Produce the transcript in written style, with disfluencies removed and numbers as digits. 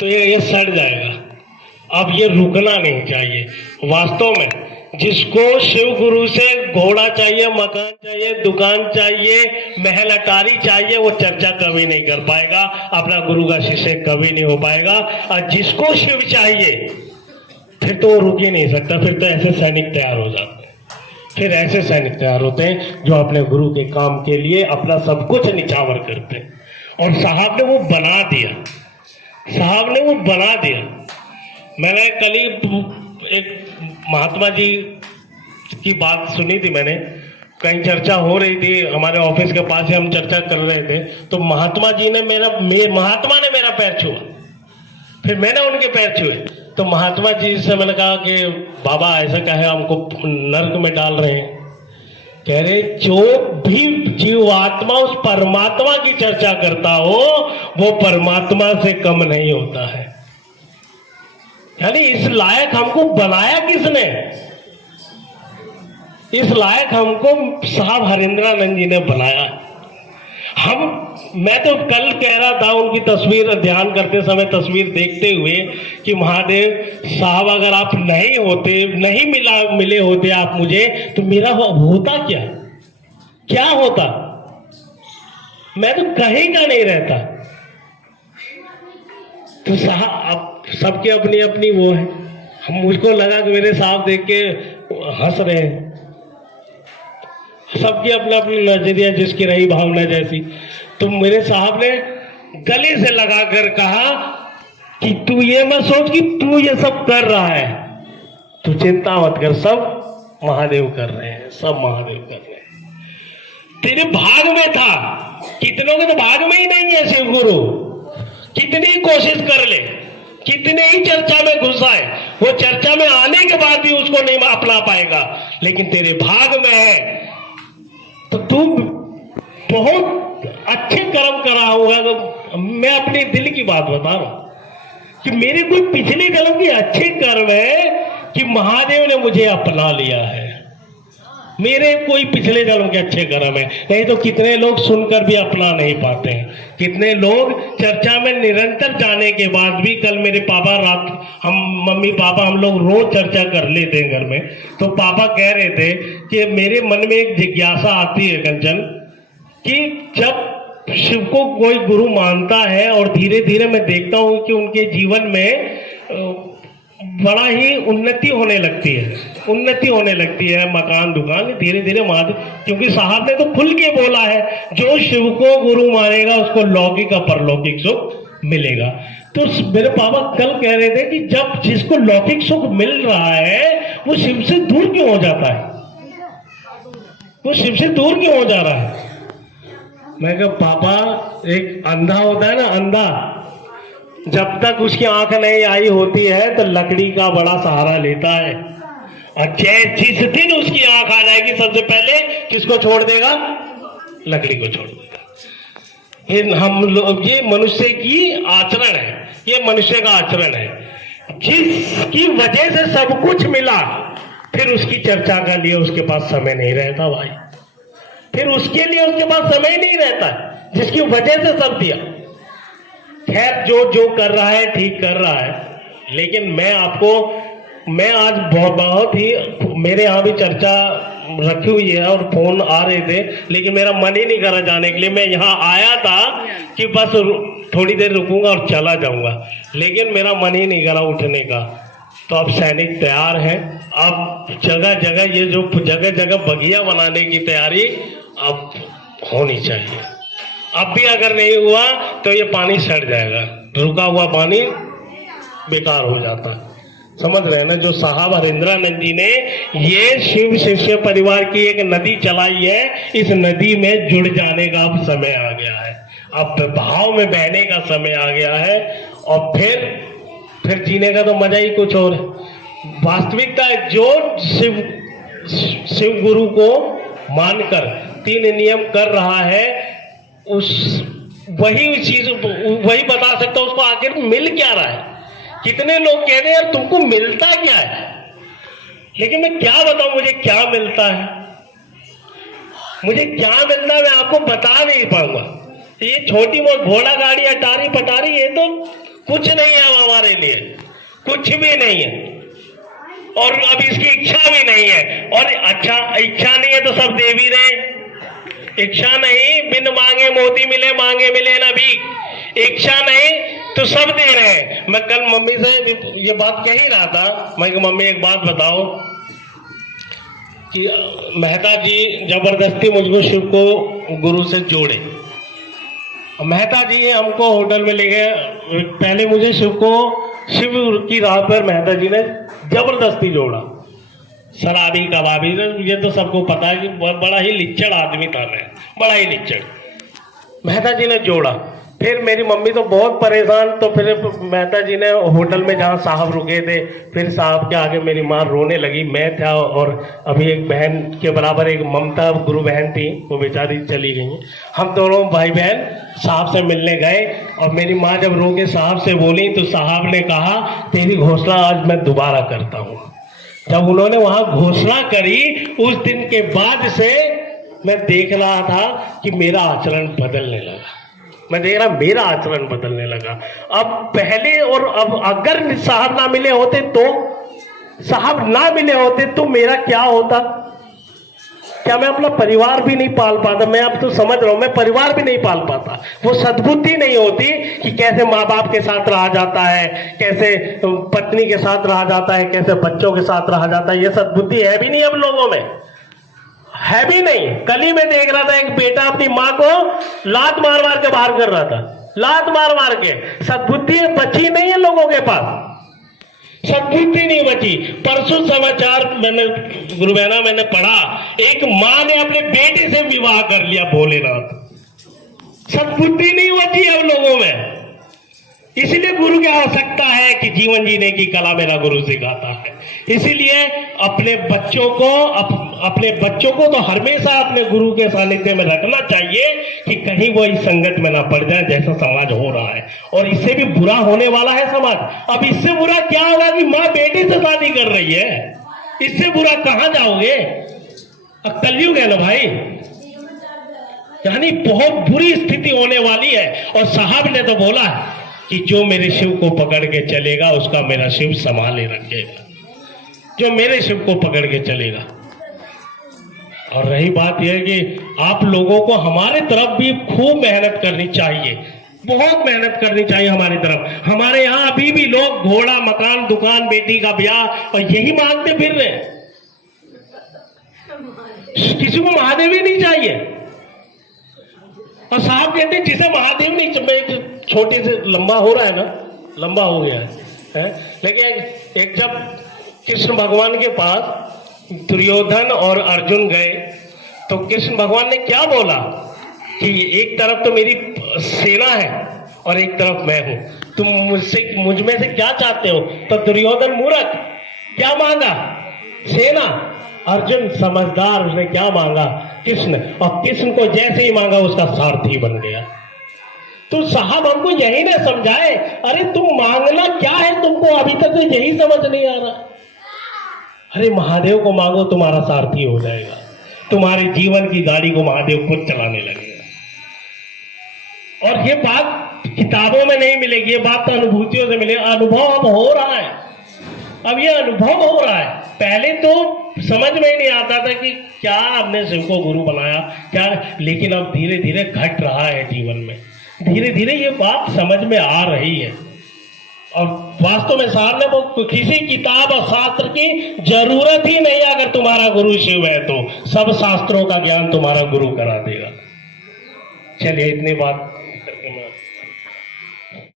तो ये सड़ जाएगा। अब ये रुकना नहीं चाहिए। वास्तव में जिसको शिव गुरु से घोड़ा चाहिए, मकान चाहिए, दुकान चाहिए, महल अटारी चाहिए, वो चर्चा कभी नहीं कर पाएगा, अपना गुरु का शिष्य कभी नहीं हो पाएगा। और जिसको शिव चाहिए फिर तो वो रुक ही नहीं सकता। फिर तो ऐसे सैनिक तैयार हो जाते हैं। फिर ऐसे सैनिक तैयार होते हैं जो अपने गुरु के काम के लिए अपना सब कुछ निछावर करते हैं। और साहब ने वो बना दिया, साहब ने वो बना दिया। मैंने कल ही एक महात्मा जी की बात सुनी थी, मैंने कहीं चर्चा हो रही थी, हमारे ऑफिस के पास ही हम चर्चा कर रहे थे, तो महात्मा जी ने महात्मा ने मेरा पैर छुआ, फिर मैंने उनके पैर छुए। तो महात्मा जी से मैंने कहा कि बाबा ऐसा कहे हमको नर्क में डाल रहे हैं। कह रहे जो भी जीवात्मा उस परमात्मा की चर्चा करता हो वो परमात्मा से कम नहीं होता है। यानी इस लायक हमको बनाया किसने? इस लायक हमको साहब हरेंद्रानंद जी ने बनाया। मैं तो कल कह रहा था उनकी तस्वीर ध्यान करते समय, तस्वीर देखते हुए कि महादेव साहब अगर आप नहीं होते, नहीं मिले होते आप मुझे, तो मेरा होता क्या होता? मैं तो कहीं का नहीं रहता। तो साहब अब सबके अपनी अपनी वो है। हम मुझको लगा कि मेरे साहब देख के हंस रहे हैं। सबकी अपना अपनी नजरिया, जिसकी रही भावना जैसी। तो मेरे साहब ने गले से लगाकर कहा कि तू ये मत सोच कि तू ये सब कर रहा है, तू चिंता मत कर, सब महादेव कर रहे हैं, सब महादेव कर रहे हैं। तेरे भाग में था, कितनों के तो भाग में ही नहीं है शिव गुरु। कितनी कोशिश कर ले, कितने ही चर्चा में घुसा है, वो चर्चा में आने के बाद भी उसको नहीं अपना पाएगा, लेकिन तेरे भाग में है। तो तू बहुत अच्छे कर्म करा हुआ। तो मैं अपने दिल की बात बता रहा हूं कि मेरे कोई पिछले जन्म के अच्छे कर्म है कि महादेव ने मुझे अपना लिया है। मेरे कोई पिछले जन्म के अच्छे कर्म है, नहीं तो कितने लोग सुनकर भी अपना नहीं पाते हैं। कितने लोग चर्चा में निरंतर जाने के बाद भी, कल मेरे पापा मम्मी पापा हम लोग रोज चर्चा कर लेते हैं घर में, तो पापा कह रहे थे कि मेरे मन में एक जिज्ञासा आती है कंचन, कि जब शिव को कोई गुरु मानता है और धीरे धीरे मैं देखता हूं कि उनके जीवन में बड़ा ही उन्नति होने लगती है, मकान दुकान धीरे धीरे क्योंकि साहब ने तो खुल के बोला है, जो शिव को गुरु मानेगा उसको लौकिक और परलौकिक सुख मिलेगा। तो मेरे पापा कल कह रहे थे कि जब जिसको लौकिक सुख मिल रहा है वो शिव से दूर क्यों हो जाता है, वो शिव से दूर क्यों हो जा रहा है? मैं कहा पापा, एक अंधा होता है ना, अंधा जब तक उसकी आंख नहीं आई होती है तो लकड़ी का बड़ा सहारा लेता है, और जिस दिन उसकी आंख आ जाएगी सबसे पहले किसको छोड़ देगा? लकड़ी को छोड़ देगा। ये मनुष्य की आचरण है, ये मनुष्य का आचरण है। जिसकी वजह से सब कुछ मिला, फिर उसकी चर्चा के लिए उसके पास समय नहीं रहता भाई, फिर उसके लिए उसके पास समय नहीं रहता, जिसकी वजह से सब दिया। खैर जो कर रहा है ठीक कर रहा है, लेकिन मैं आज बहुत ही, मेरे यहाँ भी चर्चा रखी हुई है और फोन आ रहे थे, लेकिन मेरा मन ही नहीं करा जाने के लिए। मैं यहाँ आया था कि बस थोड़ी देर रुकूंगा और चला जाऊंगा, लेकिन मेरा मन ही नहीं करा उठने का। तो अब सैनिक तैयार हैं, अब जगह जगह ये जो जगह जगह बगिया बनाने की तैयारी अब होनी चाहिए। अब भी अगर नहीं हुआ तो ये पानी सड़ जाएगा, रुका हुआ पानी बेकार हो जाता है। समझ रहे हैं ना? जो साहब हरेंद्रानंद जी ने ये शिव शिष्य परिवार की एक नदी चलाई है, इस नदी में जुड़ जाने का अब समय आ गया है, अब भाव में बहने का समय आ गया है, और फिर जीने का तो मजा ही कुछ और है। वास्तविकता जो शिव गुरु को मानकर 3 नियम कर रहा है, वही बता सकता उसको आखिर मिल क्या रहा है। कितने लोग कह रहे हैं यार तुमको मिलता क्या है, लेकिन मैं क्या बताऊं मुझे क्या मिलता है, मुझे क्या मिलता है मैं आपको बता नहीं पाऊंगा। ये छोटी मोटी घोड़ा गाड़ी अटारी पटारी ये तो कुछ नहीं है हमारे लिए, कुछ भी नहीं है, और अब इसकी इच्छा भी नहीं है। और अच्छा, इच्छा नहीं है तो सब दे भी रहे। इच्छा नहीं, बिन मांगे मोती मिले, मांगे मिले ना भीख। इच्छा नहीं तो सब दे रहे हैं। मैं कल मम्मी से ये बात कह ही रहा था, मैं मम्मी एक बात बताओ कि मेहता जी जबरदस्ती मुझको शिव को गुरु से जोड़े। मेहता जी हमको होटल में ले गए, पहले मुझे शिव की राह पर मेहता जी ने जबरदस्ती जोड़ा। शराबी कबाबी, ये तो सबको पता है कि बड़ा ही लिच्चड़ आदमी था मैं, बड़ा ही लिच्चड़। मेहता जी ने जोड़ा, फिर मेरी मम्मी तो बहुत परेशान, तो फिर मेहता जी ने होटल में जहाँ साहब रुके थे, फिर साहब के आगे मेरी माँ रोने लगी। मैं था और अभी एक बहन के बराबर एक ममता गुरु बहन थी, वो बेचारी चली गई। हम दोनों भाई बहन साहब से मिलने गए, और मेरी माँ जब रो के साहब से बोली तो साहब ने कहा तेरी घोषणा आज मैं दोबारा करता हूँ। जब उन्होंने वहां घोषणा करी, उस दिन के बाद से मैं देख रहा था कि मेरा आचरण बदलने लगा। मैं देख रहा मेरा आचरण बदलने लगा। अब पहले और अब अगर साहब ना मिले होते तो मेरा क्या होता? क्या मैं अपना परिवार भी नहीं पाल पाता? मैं अब तो समझ रहा हूं, मैं परिवार भी नहीं पाल पाता। वो सद्बुद्धि नहीं होती कि कैसे माँ बाप के साथ रहा जाता है, कैसे पत्नी के साथ रहा जाता है, कैसे बच्चों के साथ रहा जाता है। ये सद्बुद्धि है भी नहीं हम लोगों में, है भी नहीं। कल ही मैं देख रहा था एक बेटा अपनी माँ को लात मार मार के बाहर कर रहा था, लात मार मार के। सद्बुद्धि बची नहीं है लोगों के पास, सद्बुद्धि नहीं बची। परसों समाचार मैंने पढ़ा, एक माँ ने अपने बेटे से विवाह कर लिया, भोलेनाथ। सद्बुद्धि नहीं बची है अब लोगों में। इसलिए गुरु की आवश्यकता है कि जीवन जीने की कला मेरा गुरु सिखाता है। इसीलिए अपने बच्चों को तो हमेशा अपने गुरु के सानिध्य में रखना चाहिए कि कहीं वो इस संगत में ना पड़ जाए जैसा समाज हो रहा है। और इससे भी बुरा होने वाला है समाज। अब इससे बुरा क्या होगा कि माँ बेटी से शादी कर रही है, इससे बुरा कहां जाओगे? अब कलयुग है ना भाई, यानी बहुत बुरी स्थिति होने वाली है। और साहब ने तो बोला है कि जो मेरे शिव को पकड़ के चलेगा उसका मेरा शिव संभाले रखेगा, जो मेरे शिव को पकड़ के चलेगा। और रही बात यह कि आप लोगों को हमारे तरफ भी खूब मेहनत करनी चाहिए, बहुत मेहनत करनी चाहिए हमारी तरफ। हमारे यहाँ अभी भी लोग घोड़ा, मकान, दुकान, बेटी का ब्याह और यही मांगते फिर रहे। किसी को महादेव ही नहीं चाहिए। और साहब कहते हैं जिसे महादेव नहीं चाहिए, छोटे से लंबा हो रहा है ना, लंबा हो गया है? लेकिन एक जब कृष्ण भगवान के पास दुर्योधन और अर्जुन गए तो कृष्ण भगवान ने क्या बोला कि एक तरफ तो मेरी सेना है और एक तरफ मैं हूं, तुम मुझ में से क्या चाहते हो? तो दुर्योधन मूर्ख, क्या मांगा? सेना। अर्जुन समझदार, उसने क्या मांगा? कृष्ण। और कृष्ण को जैसे ही मांगा उसका सारथी बन गया। तो साहब हमको यही ना समझाए, अरे तुम मांगना क्या है, तुमको अभी तक तो यही समझ नहीं आ रहा। अरे महादेव को मांगो, तुम्हारा सारथी हो जाएगा, तुम्हारे जीवन की गाड़ी को महादेव खुद चलाने लगेगा। और ये बात किताबों में नहीं मिलेगी, ये बात तो अनुभूतियों से मिलेगी। अनुभव अब हो रहा है, अब ये अनुभव हो रहा है। पहले तो समझ में ही नहीं आता था कि क्या हमने शिव को गुरु बनाया क्या, लेकिन अब धीरे धीरे घट रहा है जीवन में, धीरे धीरे ये बात समझ में आ रही है। और वास्तव में साहब ने वो किसी किताब और शास्त्र की जरूरत ही नहीं, अगर तुम्हारा गुरु शिव है तो सब शास्त्रों का ज्ञान तुम्हारा गुरु करा देगा। चलिए इतनी बात करके मैं